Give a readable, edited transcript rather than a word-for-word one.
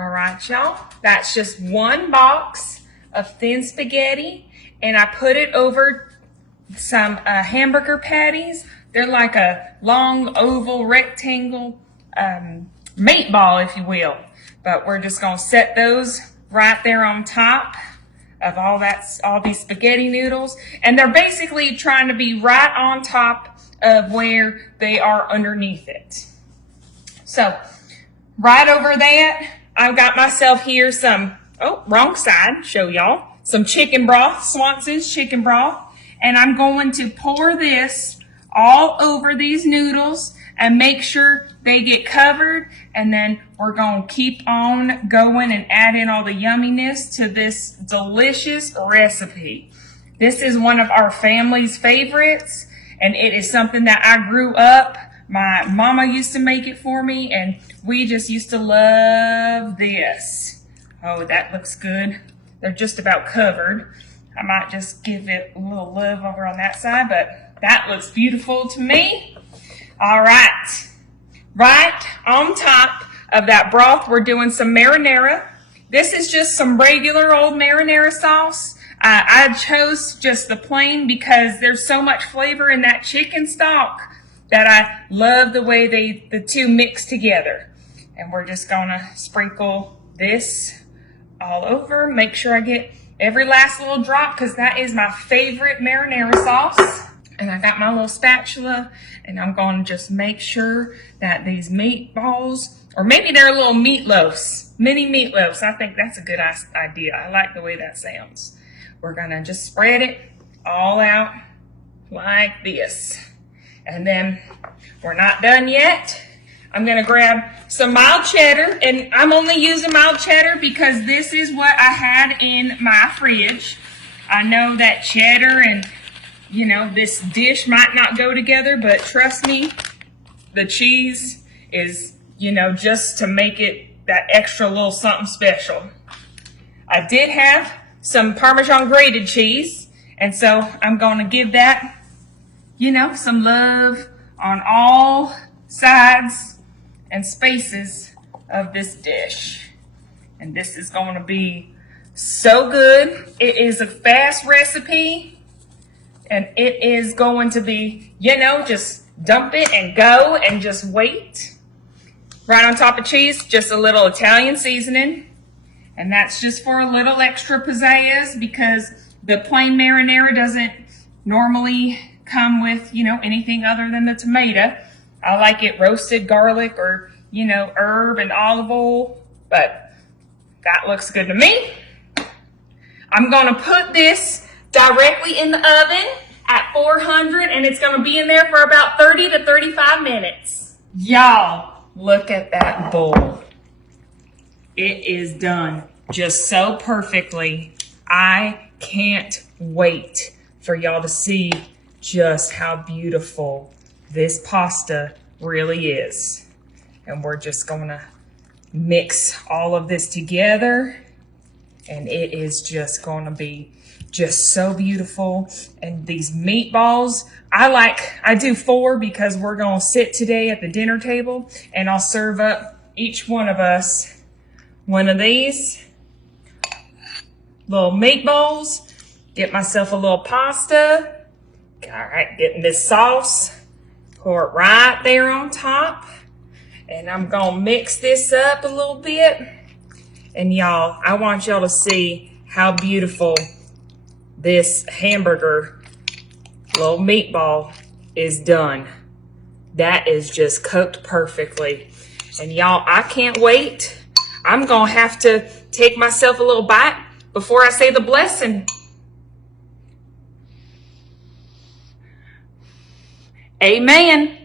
All right, y'all. That's just one box of thin spaghetti, and I put it over some hamburger patties. They're like a long oval rectangle meatball, if you will. But we're just gonna set those right there on top of all these spaghetti noodles. And they're basically trying to be right on top of where they are underneath it. So right over that, I've got myself here some, wrong side, show y'all, some chicken broth, Swanson's chicken broth. And I'm going to pour this all over these noodles and make sure they get covered. And then we're going to keep on going and add in all the yumminess to this delicious recipe. This is one of our family's favorites, and it is something that I grew up. My mama used to make it for me, and we just used to love this. Oh, that looks good. They're just about covered. I might just give it a little love over on that side, but that looks beautiful to me. All right. Right on top of that broth, we're doing some marinara. This is just some regular old marinara sauce. I chose just the plain because there's so much flavor in that chicken stock that I love the way the two mix together. And we're just gonna sprinkle this all over. Make sure I get every last little drop because that is my favorite marinara sauce. And I got my little spatula, and I'm going to just make sure that these meatballs, or maybe they're little meatloafs, mini meatloafs. I think that's a good idea. I like the way that sounds. We're going to just spread it all out like this. And then we're not done yet. I'm going to grab some mild cheddar, and I'm only using mild cheddar because this is what I had in my fridge. I know that cheddar and this dish might not go together, but trust me, the cheese is, just to make it that extra little something special. I did have some Parmesan grated cheese, and so I'm going to give that, some love on all sides and spaces of this dish. And this is going to be so good. It is a fast recipe. And it is going to be, just dump it and go and just wait. Right on top of cheese, just a little Italian seasoning. And that's just for a little extra pizzazz because the plain marinara doesn't normally come with, anything other than the tomato. I like it roasted garlic or, herb and olive oil, but that looks good to me. I'm going to put this directly in the oven at 400, and it's going to be in there for about 30 to 35 minutes. Y'all, look at that bowl. It is done just so perfectly. I can't wait for y'all to see just how beautiful this pasta really is. And we're just going to mix all of this together, and it is just going to be just so beautiful. And these meatballs, I do 4 because we're going to sit today at the dinner table, and I'll serve up each one of us one of these little meatballs. Get myself a little pasta. All right, getting this sauce, pour it right there on top. And I'm going to mix this up a little bit. And y'all, I want y'all to see how beautiful this hamburger little meatball is done. That is just cooked perfectly. And y'all, I can't wait. I'm going to have to take myself a little bite before I say the blessing. Amen.